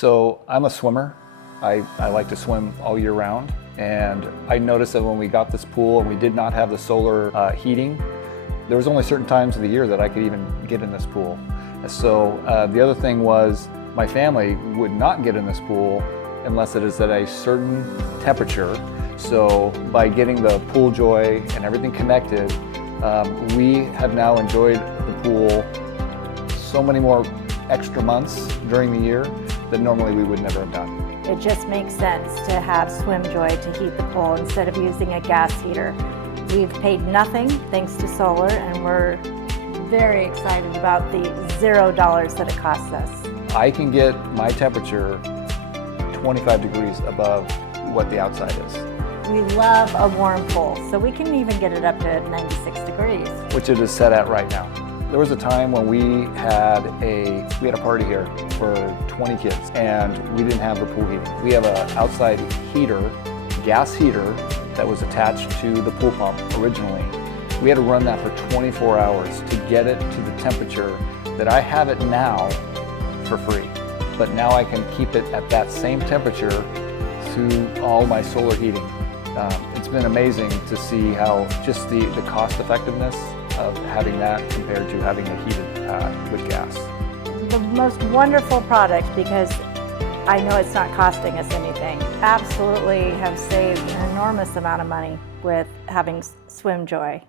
So I'm a swimmer. I like to swim all year round, and I noticed that when we got this pool and we did not have the solar heating, there was only certain times of the year that I could even get in this pool. So the other thing was my family would not get in this pool unless it is at a certain temperature. So by getting the Pool Joy and everything connected, we have now enjoyed the pool so many more extra months during the year that normally we would never have done. It just makes sense to have Swim Joy to heat the pool instead of using a gas heater. We've paid nothing thanks to solar, and we're very excited about the $0 that it costs us. I can get my temperature 25 degrees above what the outside is. We love a warm pool, so we can even get it up to 96 degrees. Which it is set at right now. There was a time when we had a party here for 20 kids, and we didn't have the pool heating. We have an outside heater, gas heater, that was attached to the pool pump originally. We had to run that for 24 hours to get it to the temperature that I have it now for free. But now I can keep it at that same temperature through all my solar heating. It's been amazing to see how just the cost effectiveness of having that compared to having it heated with gas. The most wonderful product, because I know it's not costing us anything. Absolutely have saved an enormous amount of money with having Swim Joy.